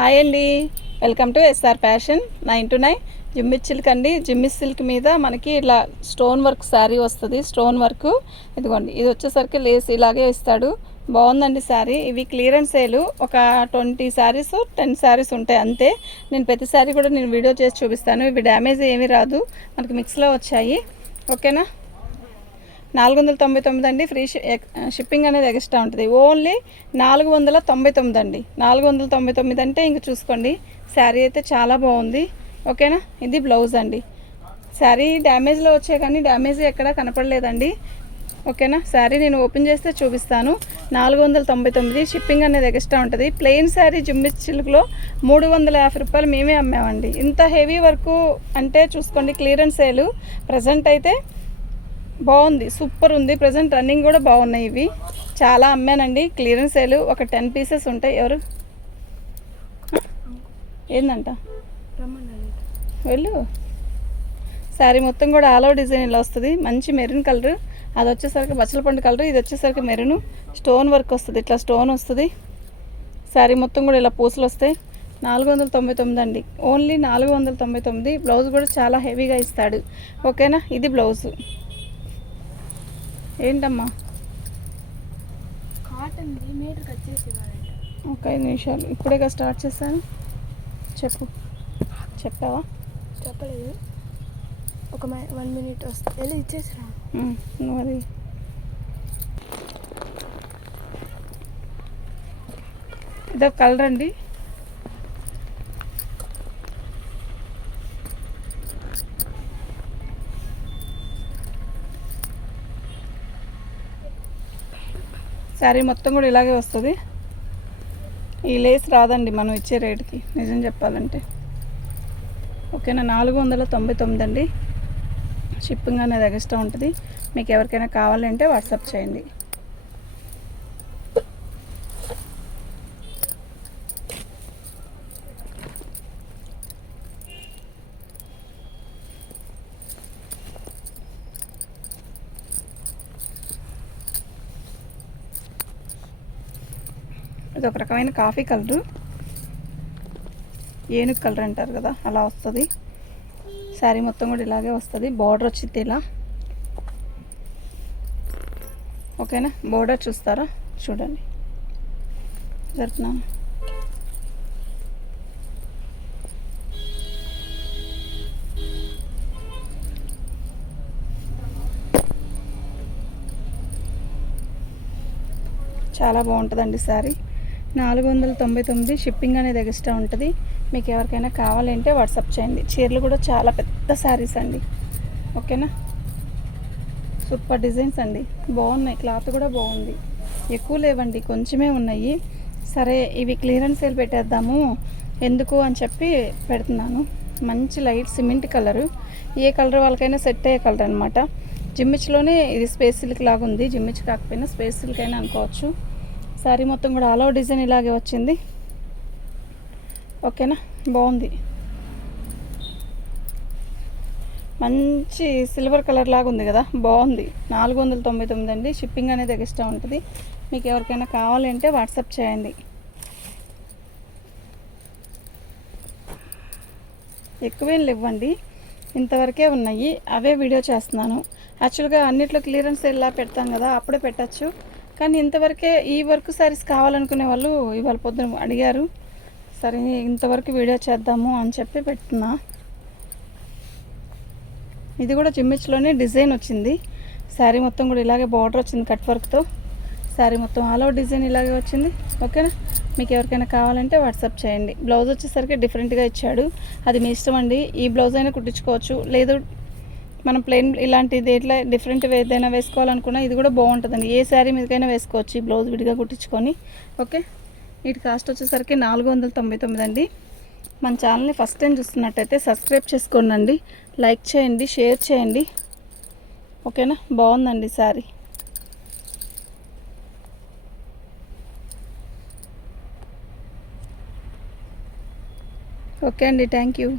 Hi అండి, welcome to SR fashion 9 to 9 జిమ్మిచ్ silk అండి. జిమ్మిచ్ సిల్క్ మీద మనకి ఇలా స్టోన్ వర్క్ శారీ వస్తుంది. స్టోన్ వర్క్ ఇదిగోండి, ఇది వచ్చేసరికి లేస్ ఇలాగే ఇస్తాడు. బాగుందండి శారీ. ఇవి క్లియరెన్స్ సేల్. ఒక 20 శారీస్ 10 శారీస్ ఉంటాయి అంతే. నేను ప్రతి శారీ కూడా నేను వీడియో చేసి చూపిస్తాను. ఇవి డ్యామేజ్ ఏమీ రాదు, మనకి మిక్స్లో వచ్చాయి. ఓకేనా. 499 అండి. ఫ్రీ షిప్పింగ్ అనేది ఎక్స్ట్రా ఉంటుంది. ఓన్లీ 499 అండి. 499 అంటే ఇంక చూసుకోండి. శారీ అయితే చాలా బాగుంది. ఓకేనా. ఇది బ్లౌజ్ అండి. శారీ డ్యామేజ్లో వచ్చాయి కానీ డ్యామేజ్ ఎక్కడా కనపడలేదండి. ఓకేనా. శారీ నేను ఓపెన్ చేస్తే చూపిస్తాను. 499 షిప్పింగ్ అనేది ఎక్స్ట్రా ఉంటుంది. ప్లెయిన్ శారీ జిమ్మిచ్ సిల్క్లో 350 రూపాయలు మేమే అమ్మామండి. ఇంత హెవీ వర్క్ అంటే చూసుకోండి. Clearance sale. ప్రజెంట్ అయితే బాగుంది, సూపర్ ఉంది. ప్రజెంట్ రన్నింగ్ కూడా బాగున్నాయి. ఇవి చాలా అమ్మానండి. Clearance sale. ఒక 10 పీసెస్ ఉంటాయి. ఎవరు ఏందంట వెళ్ళు. శారీ మొత్తం కూడా ఆల్ ఓవర్ డిజైన్ ఇలా వస్తుంది. మంచి మెరూన్ కలర్, అది వచ్చేసరికి బచ్చలపండు కలర్, ఇది వచ్చేసరికి మెరూన్. స్టోన్ వర్క్ వస్తుంది, ఇట్లా స్టోన్ వస్తుంది. శారీ మొత్తం కూడా ఇలా పూసలు వస్తాయి. 499 అండి. ఓన్లీ 499. బ్లౌజ్ కూడా చాలా హెవీగా ఇస్తాడు. ఓకేనా. ఇది బ్లౌజు. ఏంటమ్మా కాటన్ మీటర్ కట్ చేసి ఒక 5 నిమిషాలు ఇప్పుడేగా స్టార్ట్ చేశాను. చెప్పావా? చెప్పలేదు. ఒక 1 minute వస్తే వెళ్ళి ఇచ్చేసిరా. మరి ఇదొక కలర్ అండి. శారీ మొత్తం కూడా ఇలాగే వస్తుంది. ఈ లేస్ రాదండి మనం ఇచ్చే రేటుకి, నిజం చెప్పాలంటే. ఓకేనా. 499 అండి. షిప్పింగ్ అనేది ఎక్స్ట్రా ఉంటుంది. మీకు ఎవరికైనా కావాలంటే వాట్సాప్ చేయండి. ఇది ఒక రకమైన కాఫీ కలరు, ఏనుగు కలర్ అంటారు కదా, అలా వస్తుంది. శారీ మొత్తం కూడా ఇలాగే వస్తుంది. బార్డర్ వచ్చింది ఇలా. ఓకేనా. బార్డర్ చూస్తారా? చూడండి, జరుపుతున్నాను. చాలా బాగుంటుందండి శారీ. 499. షిప్పింగ్ అనేది ఎక్స్ట్రా ఉంటుంది. మీకు ఎవరికైనా కావాలంటే వాట్సాప్ చేయండి. చీరలు కూడా చాలా పెద్ద శారీస్ అండి. ఓకేనా. సూపర్ డిజైన్స్ అండి, బాగున్నాయి. క్లాత్ కూడా బాగుంది. ఎక్కువ లేవండి, కొంచెమే ఉన్నాయి. సరే, ఇవి క్లియరెన్స్ సేల్ పెట్టేద్దాము ఎందుకు అని చెప్పి పెడుతున్నాను. మంచి లైట్ సిమెంట్ కలరు. ఏ కలర్ వాళ్ళకైనా సెట్ అయ్యే కలర్ అనమాట. జిమ్మిచ్లోనే ఇది స్పేస్ సిల్క్ లాగా ఉంది. జిమ్మిచ్ కాకపోయినా స్పేస్ సిల్క్ అయినా అనుకోవచ్చు. శారీ మొత్తం కూడా ఆల్ ఓవర్ డిజైన్ ఇలాగే వచ్చింది. ఓకేనా. బాగుంది. మంచి సిల్వర్ కలర్ లాగా ఉంది కదా, బాగుంది. 499 అండి. షిప్పింగ్ అనేది ఎక్స్ట్రా ఉంటుంది. మీకు ఎవరికైనా కావాలంటే వాట్సాప్ చేయండి. ఎక్కువేం లేవండి, ఇంతవరకే ఉన్నాయి. అవే వీడియో చేస్తున్నాను. యాక్చువల్గా అన్నిట్లో క్లియరెన్స్ ఎలా పెడతాం కదా, అప్పుడే పెట్టచ్చు. కానీ ఇంతవరకే ఈ వర్క్ శారీస్ కావాలనుకునే వాళ్ళు ఇవాళ పొద్దున అడిగారు. సరే, ఇంతవరకు వీడియో చేద్దాము అని చెప్పి పెడుతున్నా. ఇది కూడా జిమ్మిచ్లోనే డిజైన్ వచ్చింది. శారీ మొత్తం కూడా ఇలాగే బార్డర్ వచ్చింది కట్ వర్క్తో. శారీ మొత్తం ఆల్ ఓవర్ డిజైన్ ఇలాగే వచ్చింది. ఓకేనా. మీకు ఎవరికైనా కావాలంటే వాట్సాప్ చేయండి. బ్లౌజ్ వచ్చేసరికి డిఫరెంట్గా ఇచ్చాడు, అది మీ ఇష్టం అండి. ఈ బ్లౌజ్ అయినా కుట్టించుకోవచ్చు, లేదు మనం ప్లెయిన్ ఇలాంటిది ఎట్లా డిఫరెంట్ ఏదైనా వేసుకోవాలనుకున్నా ఇది కూడా బాగుంటుందండి. ఏ శారీ మీదకైనా వేసుకోవచ్చు ఈ బ్లౌజ్ విడిగా కుట్టించుకొని. ఓకే. వీటి కాస్ట్ వచ్చేసరికి 499 అండి. మన ఛానల్ని ఫస్ట్ టైం చూస్తున్నట్టయితే సబ్స్క్రైబ్ చేసుకోండి, లైక్ చేయండి, షేర్ చేయండి. ఓకేనా. బాగుందండి శారీ. ఓకే అండి, థ్యాంక్ యూ.